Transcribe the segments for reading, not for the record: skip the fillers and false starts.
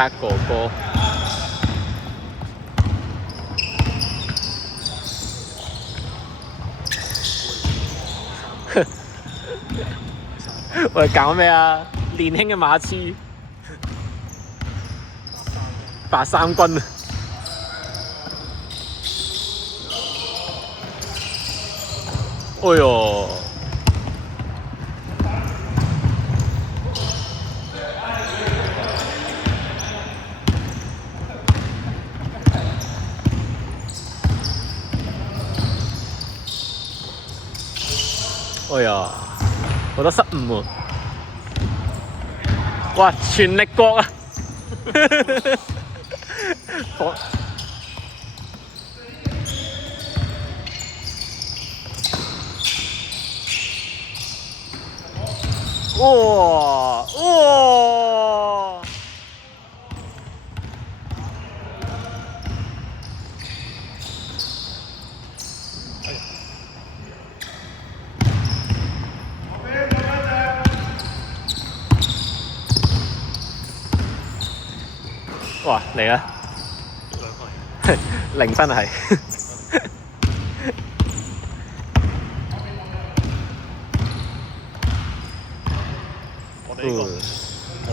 卡哥哥。我哋搞咩啊？年輕嘅馬刺，白衫軍啊！哎呦！哎呀，好多失誤喎！哇，全力國啊！哇哇！哇，嚟啦！零分係。我哋呢個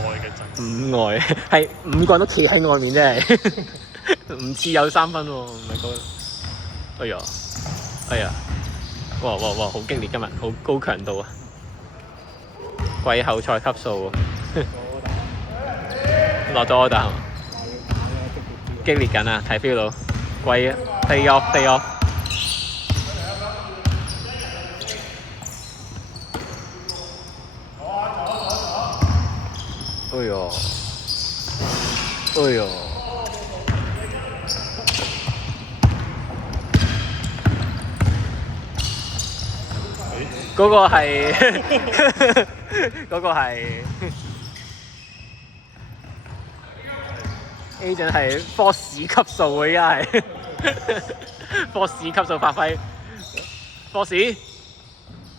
外嘅陣，五外係5個人都企喺外面啫，係唔似有3分喎，唔係高。哎呀，哎呀，哇哇哇，好激烈今日，好高強度啊！季後賽級數落咗 order 係嘛？激烈緊啊！睇 feel 到季 day off。哎呦，哎呦，嗰個係嗰個係 agent 係 force 級數喎，依家係 force 級數發揮 force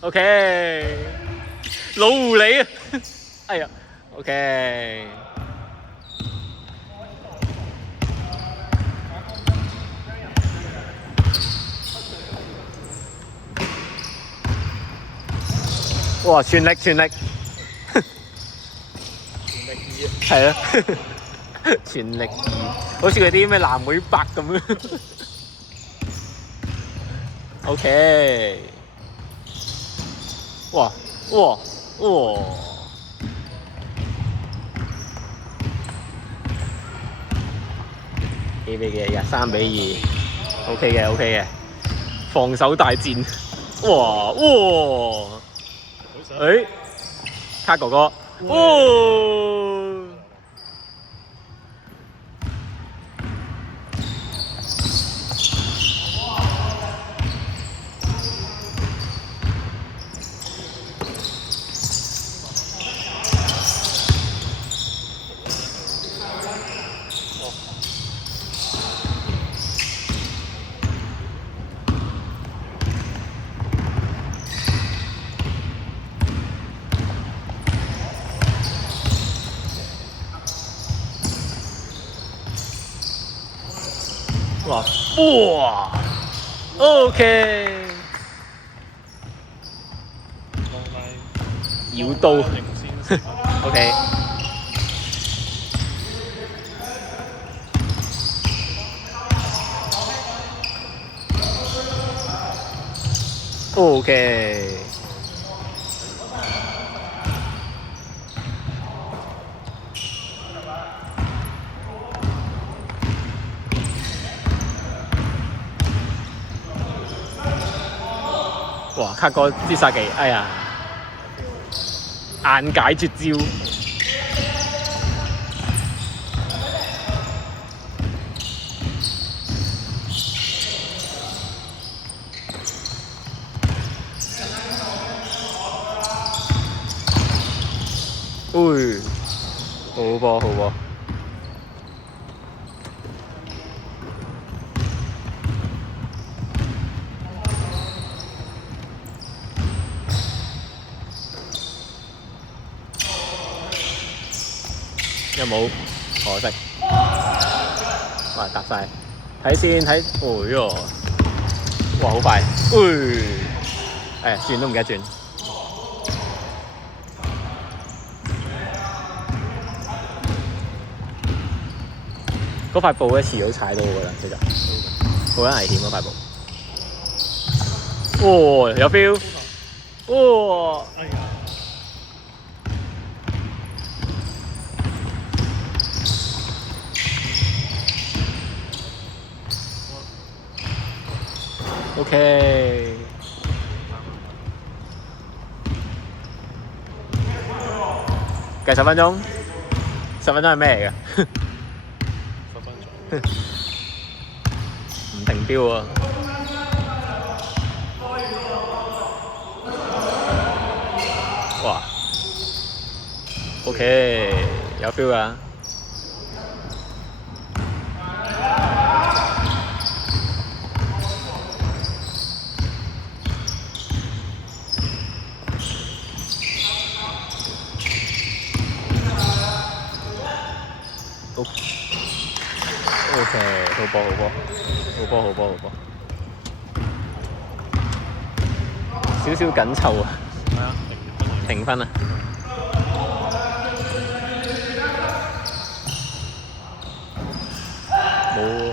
OK 老狐狸啊！哎呀 OK。哇！全力，全力2係啊，全力2，好似嗰啲咩藍莓白咁樣。OK， 哇哇哇！幾比幾啊？3-2 ，OK 嘅 OK 嘅，防守大戰，哇哇！誒，卡哥哥，哦！哇！OK， 妖刀，OK。OK。哇！卡哥必殺技，哎呀，硬解絕招。好波好波。有冇？可惜。哇！搭晒，睇先睇，哦喲！哇，好快！轉都唔記得轉。嗰塊布咧遲早踩到我覺得，其實好撚危險嗰塊布。哦，有 feel！哦，哎呀， OK， 計10分鐘，10分鐘係咩嚟㗎？ 10分鐘。唔停標喎。哇 ！OK， 有 feel 㗎。OK， 好波好波，好波好波好波，少少緊湊啊！係啊，停分啊！冇喎。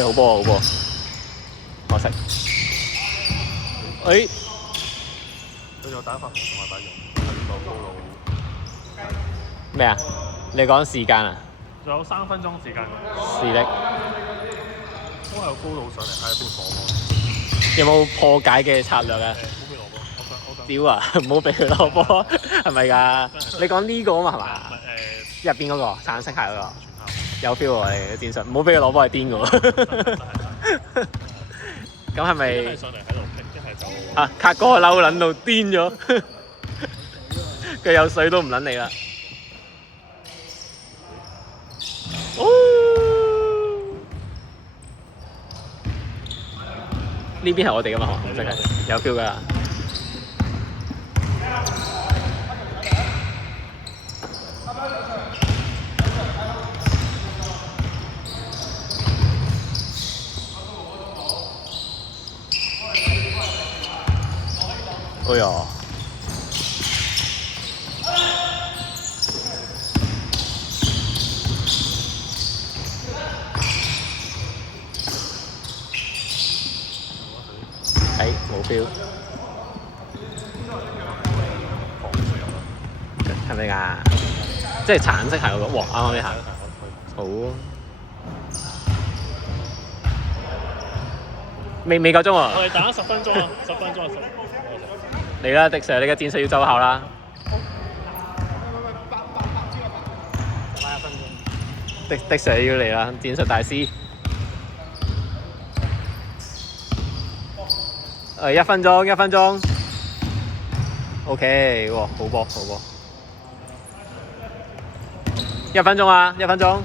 好波好波，可惜。佢有打法同埋擺用，係高佬。咩啊？你講時間啊？仲有3分鐘時間。視力都係有高佬上嚟，睇下邊攞波。有冇破解嘅策略啊？唔好俾攞波，我想。屌啊！唔好俾佢攞波，係咪㗎？你講呢個啊嘛係嘛？入邊嗰個橙色鞋嗰個。有 feel 喎，你嘅戰術，唔好俾佢攞波係癲嘅喎。咁係咪？一係上嚟喺度拼，一係就啊！卡哥嬲撚到癲咗，佢有水都唔撚你啦。哦！呢邊係我哋㗎嘛？紅色係有 feel 㗎啦。哎呀！冇 feel， 係咪㗎？即係橙色係嗰個，哇！啱啱呢下好啊，未夠鐘啊！我哋打10分鐘啊，10分鐘啊，嚟啦，迪 Sir， 你嘅戰術要奏效啦！迪 Sir 要嚟啦，戰術大師。1分鐘，1分鐘。OK， 哇，好波，好波。1分鐘啊，1分鐘。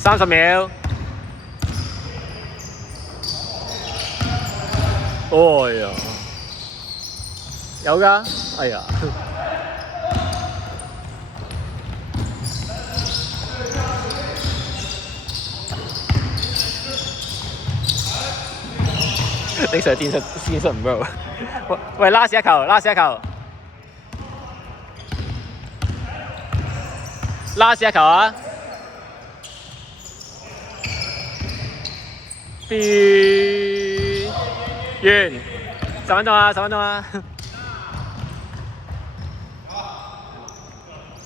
30秒。哎呀，有㗎，哎呀。迪 Sir 戰術唔 work。喂，拉屎一球，拉屎一球，拉屎一球啊！完，10分鐘啊，10分鐘啊！